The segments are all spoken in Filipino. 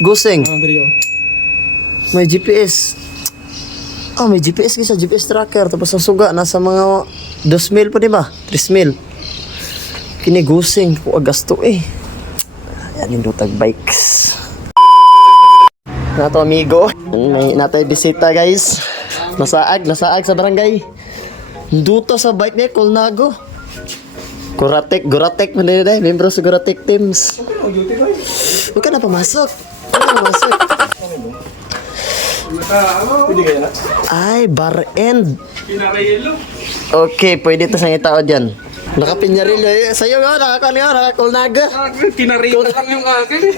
Gusing. Brio. May GPS. Oh, may GPS kasi GPS tracker. Tapos ang suga, nasa mga 2,000 pa diba? 3,000. Kini gusing. Kung agasto eh. Ayan yung dutag bikes. Nato amigo. May natay bisita guys. Nasaag sa barangay. Duto sa bike niya, Colnago. Goratek man din dahil. Membro sa Goratek Teams. Huwag ka na pumasok. Pwede kaya na? Ay, bar end. Pinarayelo. Okay, pwede ito sa itao dyan. Nakapinyaril. Sa'yo nga, nakakulnaga. Tinarayelo lang yung akin eh.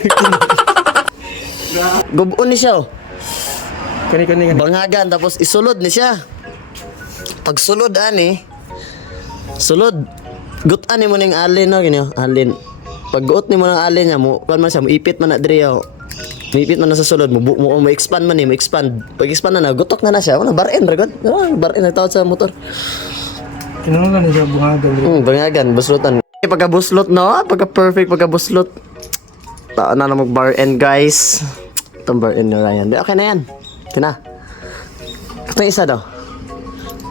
Gubon ni siya oh. Kani. Bangagan, tapos isulod ni siya. Pag sulod, sulod. Gutan ni mo ng alin, no? Ganyan, alin. Pag guot ni mo ng alin niya, kuan man siya, ipit man na driya, ipit man na sa sulod, mo expand man mo expand. Pag expand na, gutok na siya. Ano, bar-end, ragod. Bar-end, nagtawad sa motor. Kinungan na siya bungagan. Bangagan, buslotan. Pagka-buslot, no? Pagka-perfect, pagka-buslot. Taan na mag-bar-end, guys. Itong bar-end na yan. Okay na yan. Kina. Itong isa daw.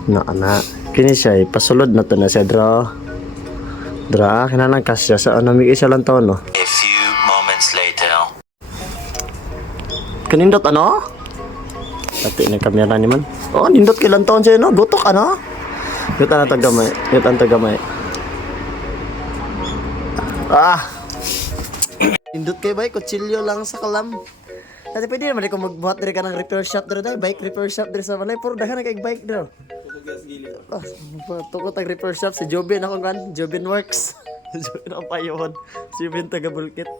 No, ana. Kini siya, pasulod na to na siya, Dra, kinanang kasya sa anamig isa lang to, no? A few moments later. Kanindot, ano? Pati na kamera ni man. Oh, nindot kailan taon siya, no? Gutok, ano? Yutan na tagamay. Nindot kayo ba? Kutsilyo lang sa kalam. Dati pwede naman kung magbuhat din ka ng repair shop dito, bike repair shop dito sa Malay. Puro dahan na kay bike dito. Oh, tukot ang repair shop si Jobin ako kan, Jobin Works. Jobin ako payon. Si Jobin taga Bulkit.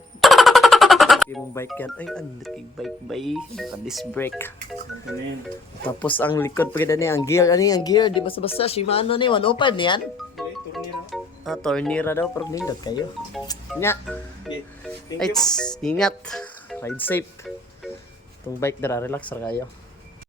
Yung bike yan, ay andit kay bike bay, disc brake. Tapos ang likod pagkita niya, ang gear, di basta-basta, Shimano ni 105 niyan. Tornira daw, pero nindot kayo. Nya. Ingat. Ride safe. Itong bike dara, relax ra kayo.